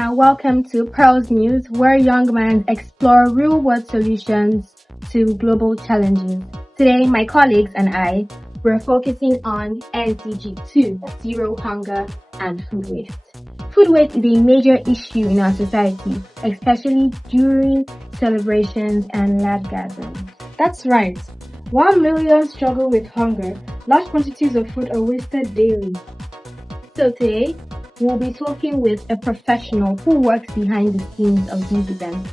and welcome to Pearls News, where young minds explore real-world solutions to global challenges. Today, my colleagues and I were focusing on SDG 2, Zero Hunger and Food Waste. Food waste is a major issue in our society, especially during celebrations and large gatherings. That's right. While millions struggle with hunger, large quantities of food are wasted daily. So today, we'll be talking with a professional who works behind the scenes of these events.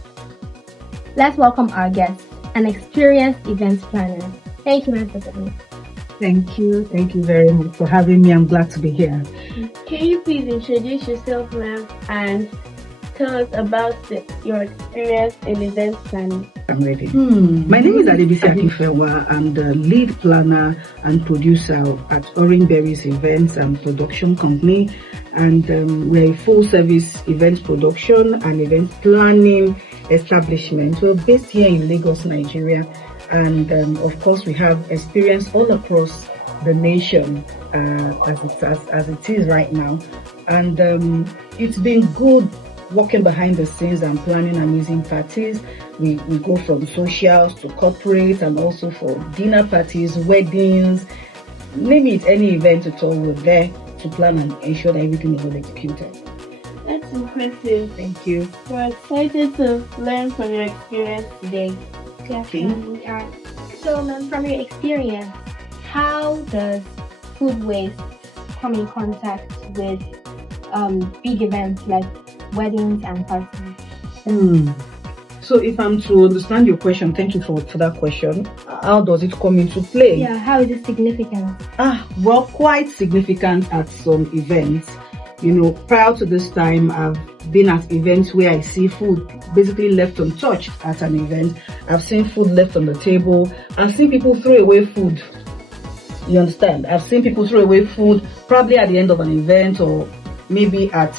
Let's welcome our guest, an experienced events planner. Thank you, Mr. President. Thank you. Thank you very much for having me. I'm glad to be here. Can you please introduce yourself, ma'am, and tell us about your experience in event planning? I'm ready. My name is Adebisi Akinfenwa. I'm the lead planner and producer at Orangeberries Events and Production Company. And we're a full-service event production and event planning establishment. We're based here in Lagos, Nigeria. And of course, we have experience all across the nation as it is right now. And it's been good working behind the scenes and planning amazing parties. We go from socials to corporate and also for dinner parties, weddings, name it, any event at all, we're there to plan and ensure that everything is well executed. That's impressive. Thank you. We're excited to learn from your experience today. Definitely are. So, ma'am, from your experience, how does food waste come in contact with big events like weddings and parties? So if I'm to understand your question, thank you for that question. How does it come into play? Yeah, how is it significant? Well, quite significant at some events. Prior to this time, I've been at events where I see food basically left untouched at an event. I've seen food left on the table. I've seen people throw away food. You understand? I've seen people throw away food probably at the end of an event or maybe at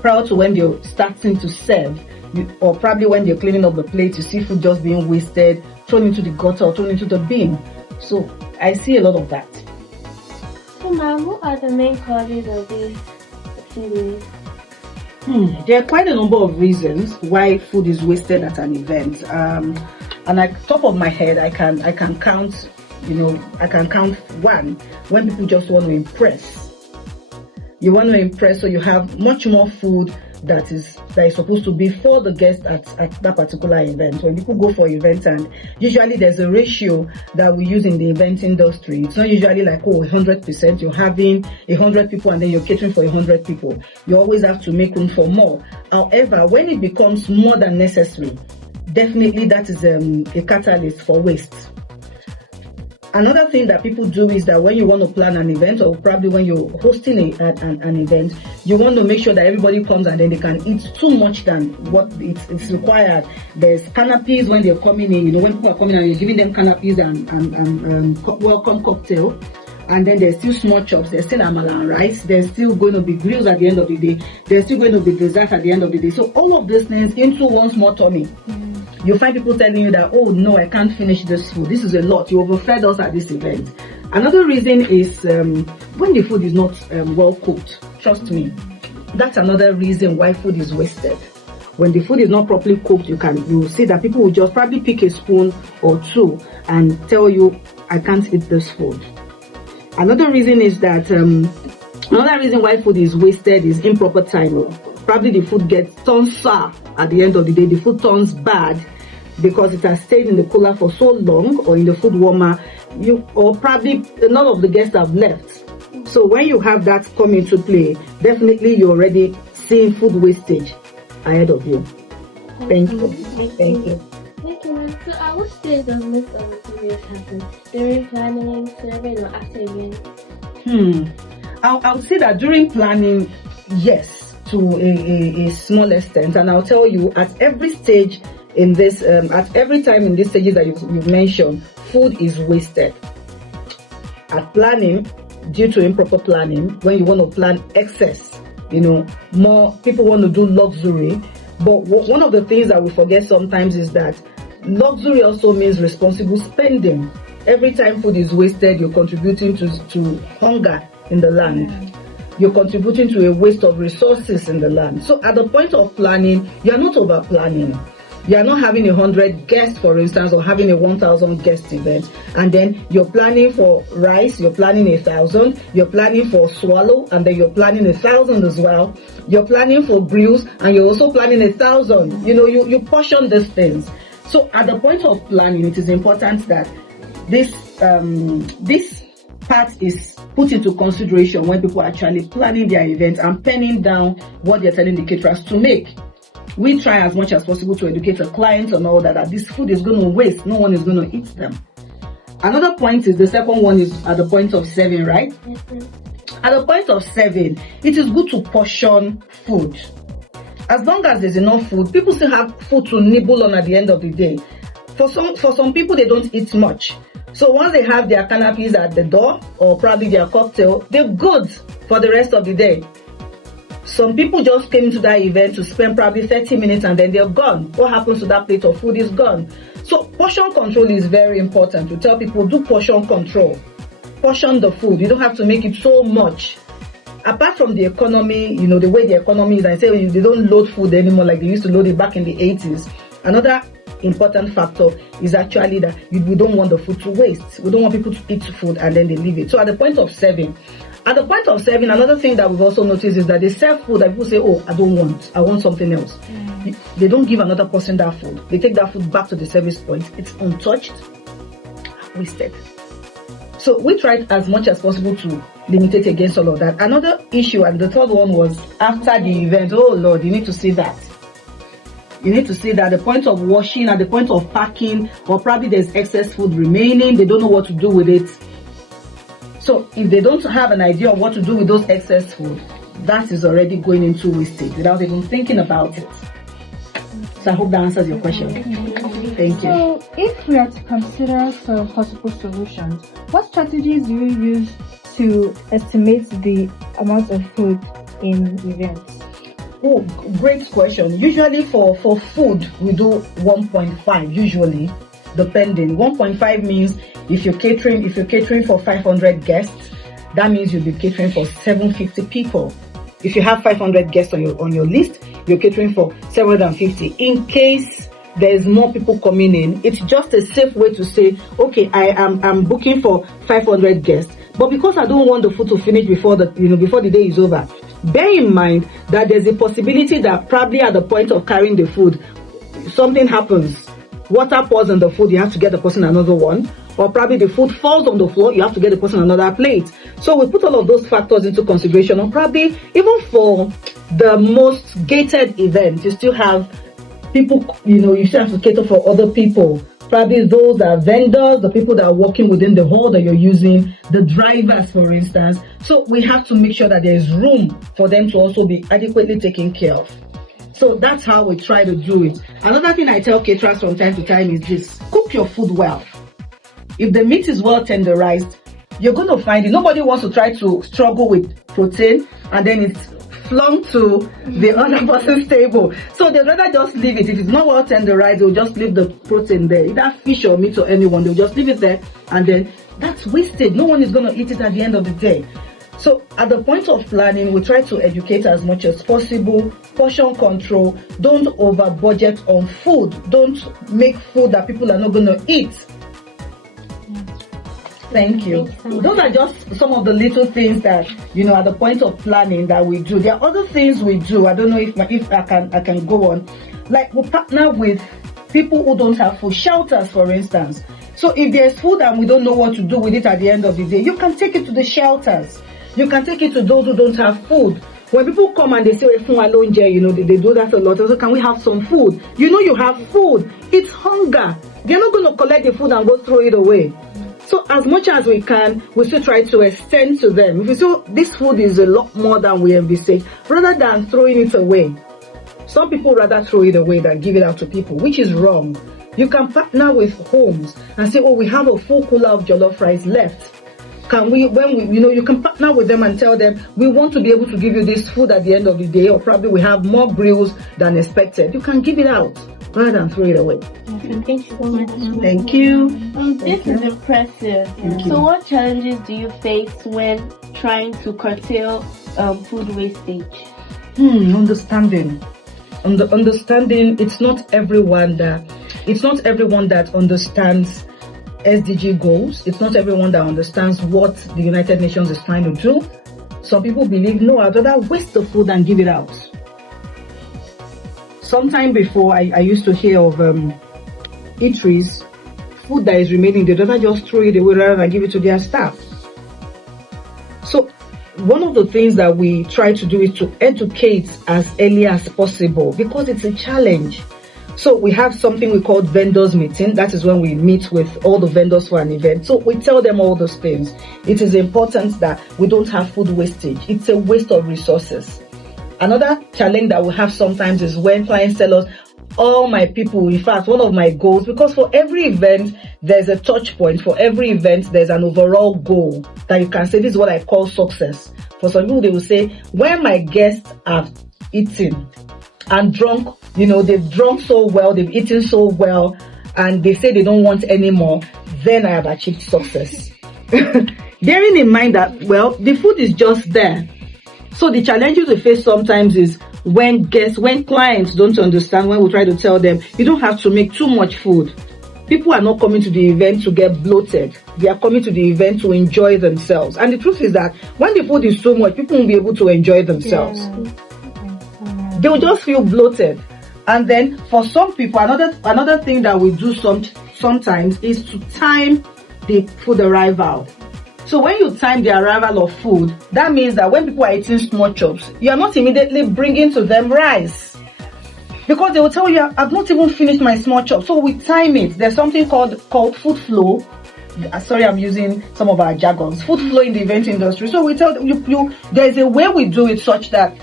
prior to when they're starting to serve. Or probably when they're cleaning up the plate, you see food just being wasted, thrown into the gutter or thrown into the bin. So I see a lot of that. So, ma'am, what are the main causes of these activities? There are quite a number of reasons why food is wasted at an event. And at top of my head, I can count. I can count one. When people just want to impress. You want to impress, so you have much more food that is supposed to be for the guests at that particular event. When people go for events, and usually there's a ratio that we use in the event industry. It's not usually like 100%. You're having 100 people and then you're catering for 100 people. You always have to make room for more. However, when it becomes more than necessary, definitely that is a catalyst for waste. Another thing that people do is that when you want to plan an event, or probably when you're hosting an event, you want to make sure that everybody comes and then they can eat too much than what it's required. There's canopies when they're coming in. When people are coming and you're giving them canopies and welcome cocktail. And then there's still small chops, there's still amala and rice, there's still going to be grills at the end of the day, there's still going to be dessert at the end of the day. So all of these things into one small tummy. You find people telling you that, oh no, I can't finish this food. This is a lot. You overfed us at this event. Another reason is when the food is not well cooked. Trust me, that's another reason why food is wasted. When the food is not properly cooked, you see that people will just probably pick a spoon or two and tell you, I can't eat this food. Another reason is that another reason why food is wasted is improper timing. Probably the food turns sour at the end of the day. The food turns bad because it has stayed in the cooler for so long, or in the food warmer, or probably none of the guests have left. So when you have that come into play, definitely you're already seeing food wastage ahead of you. Thank you. Thank you, ma'am. So at what stage does most of the activities happen? During planning, serving, or after event? I would say that during planning, yes, to a small extent, and I'll tell you at every stage in this, at every time in these stages that you've mentioned, food is wasted. At planning, due to improper planning, when you want to plan excess, more people want to do luxury. But one of the things that we forget sometimes is that luxury also means responsible spending. Every time food is wasted, you're contributing to hunger in the land. you're contributing to a waste of resources in the land. So at the point of planning, you're not over planning. You are not having 100 guests, for instance, or having a 1,000 guest event, and then you're planning for rice, you're planning 1,000, you're planning for swallow, and then you're planning 1,000 as well. You're planning for grills, and you're also planning 1,000. You portion these things. So at the point of planning, it is important that this part is put into consideration when people are actually planning their events and penning down what they're telling the caterers to make. We try as much as possible to educate a client on all that this food is going to waste. No one is going to eat them. Another point is, the second one is at the point of serving, right? Mm-hmm. At the point of serving, it is good to portion food. As long as there's enough food, people still have food to nibble on at the end of the day. For some people, they don't eat much. So once they have their canapes at the door, or probably their cocktail, they're good for the rest of the day. Some people just came to that event to spend probably 30 minutes and then they're gone. What happens to that plate of food is gone. So portion control is very important. To tell people, do portion control. Portion the food. You don't have to make it so much. Apart from the economy, the way the economy is, I say they don't load food anymore like they used to load it back in the 80s. Another important factor is actually that we don't want the food to waste. We don't want people to eat food and then they leave it. So at the point of serving, another thing that we've also noticed is that they serve food that people say, oh, I want something else. They don't give another person that food. They take that food back to the service point. It's untouched, wasted. So we tried as much as possible to limit it against all of that. Another issue, and the third one, was after the event. Oh Lord, you need to see that. You need to see that at the point of washing, at the point of packing, or probably there's excess food remaining, they don't know what to do with it. So if they don't have an idea of what to do with those excess food, that is already going into wastage without even thinking about it. So I hope that answers your question. Thank you. So if we are to consider some possible solutions, what strategies do you use to estimate the amount of food in events? Oh, great question. Usually for food, we do 1.5, usually, depending. 1.5 means if you're catering for 500 guests, that means you'll be catering for 750 people. If you have 500 guests on your list, you're catering for 750. In case there's more people coming in, it's just a safe way to say, okay, I'm booking for 500 guests, but because I don't want the food to finish before the day is over. Bear in mind that there's a possibility that probably at the point of carrying the food, something happens. Water pours on the food, you have to get the person another one. Or probably the food falls on the floor, you have to get the person another plate. So we put all of those factors into consideration. Or probably even for the most gated event, you still have people, you still have to cater for other people. Probably those that are vendors, the people that are working within the hall that you're using, the drivers, for instance. So we have to make sure that there is room for them to also be adequately taken care of. So that's how we try to do it. Another thing I tell caterers from time to time is this: cook your food well. If the meat is well tenderized, you're going to find it. Nobody wants to try to struggle with protein and then it's flung to the other person's table. So they'd rather just leave it. If it's not well tenderized, they'll just leave the protein there. Either fish or meat or anyone, they'll just leave it there, and then that's wasted. No one is going to eat it at the end of the day. So at the point of planning, we try to educate as much as possible. Portion control. Don't over budget on food. Don't make food that people are not going to eat. Thank you. Those are just some of the little things that, at the point of planning that we do. There are other things we do. I don't know if I can go on. Like, we partner with people who don't have food, shelters, for instance. So if there's food and we don't know what to do with it at the end of the day, you can take it to the shelters. You can take it to those who don't have food. When people come and they say, they do that a lot. So can we have some food? You have food. It's hunger. They're not going to collect the food and go throw it away. So as much as we can, we still try to extend to them. If you say this food is a lot more than we envisaged, rather than throwing it away. Some people rather throw it away than give it out to people, which is wrong. You can partner with homes and say, we have a full cooler of jollof rice left. You can partner with them and tell them, we want to be able to give you this food at the end of the day, or probably we have more grills than expected. You can give it out rather than throw it away. Thank you so much. Thank you. This is impressive. So what challenges do you face when trying to curtail food wastage? Understanding. Understanding. It's not everyone that understands SDG goals. It's not everyone that understands what the United Nations is trying to do. Some people believe, no, I'd rather waste the food than give it out. Sometime before, I used to hear of eateries, food that is remaining, they'd rather just throw it away rather than give it to their staff. So one of the things that we try to do is to educate as early as possible, because it's a challenge. So we have something we call vendors meeting. That is when we meet with all the vendors for an event. So we tell them all those things. It is important that we don't have food wastage. It's a waste of resources. Another challenge that we have sometimes is when clients tell us, all my people, in fact, one of my goals, because for every event, there's a touch point. For every event, there's an overall goal that you can say, this is what I call success. For some people, they will say, when my guests have eaten and drunk, they've drunk so well, they've eaten so well, and they say they don't want any more, then I have achieved success. Bearing in mind that, the food is just there. So the challenges we face sometimes is when clients don't understand, when we try to tell them, you don't have to make too much food. People are not coming to the event to get bloated. They are coming to the event to enjoy themselves. And the truth is that when the food is too much, people won't be able to enjoy themselves. Yeah. They will just feel bloated. And then for some people, another thing that we do sometimes is to time the food arrival. So when you time the arrival of food, that means that when people are eating small chops, you are not immediately bringing to them rice. Because they will tell you, I've not even finished my small chop. So we time it. There's something called food flow. Sorry, I'm using some of our jargons. Food flow in the event industry. So we tell you, there's a way we do it such that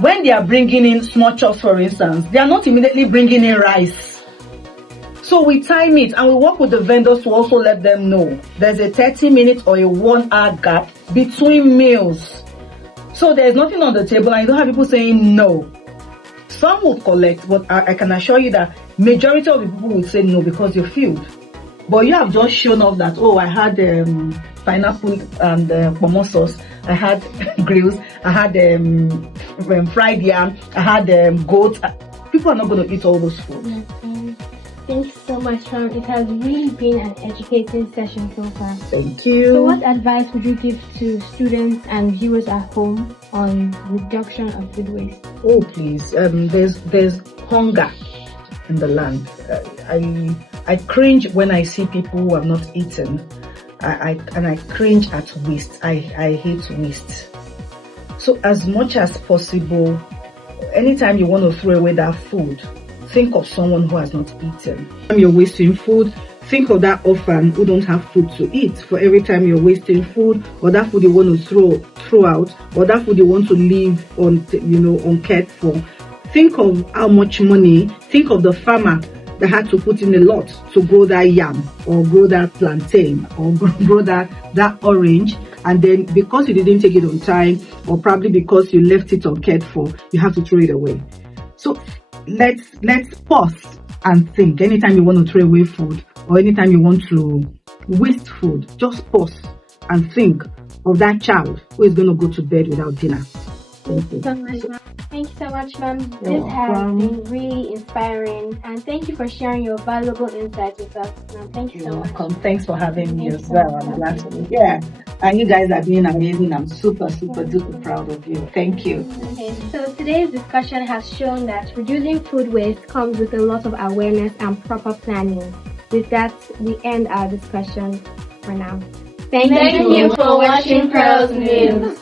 when they are bringing in small chops, for instance, they are not immediately bringing in rice. So we time it and we work with the vendors to also let them know there's a 30-minute or a 1-hour gap between meals. So there's nothing on the table and you don't have people saying no. Some will collect, but I can assure you that majority of the people will say no because you're filled. But you have just shown off that, I had pineapple and pomo sauce, I had grills, I had fried yam, I had goat. People are not going to eat all those food. Yes, thank you so much, Ram. It has really been an educating session so far. Thank you. So what advice would you give to students and viewers at home on reduction of food waste? Oh, please. There's hunger in the land. I cringe when I see people who have not eaten. I cringe at waste. I hate waste. So as much as possible, anytime you want to throw away that food, think of someone who has not eaten. When you're wasting food, think of that orphan who don't have food to eat. For every time you're wasting food, or that food you want to throw out, or that food you want to leave uncared for, think of how much money. Think of the farmer that had to put in a lot to grow that yam, or grow that plantain, or grow that orange, and then because you didn't take it on time, or probably because you left it uncared for, you have to throw it away. So let's pause and think. Anytime you want to throw away food, or anytime you want to waste food, just pause and think of that child who is going to go to bed without dinner. Thank you so much, ma'am. Thank you so much, ma'am. This has been really inspiring, and thank you for sharing your valuable insights with us, ma'am. Thank you so much. Welcome. Thanks for having me as well. And you guys are doing amazing. I'm super duper proud of you. Thank you. Okay, so today's discussion has shown that reducing food waste comes with a lot of awareness and proper planning. With that, we end our discussion for now. Thank you for watching Pearls News.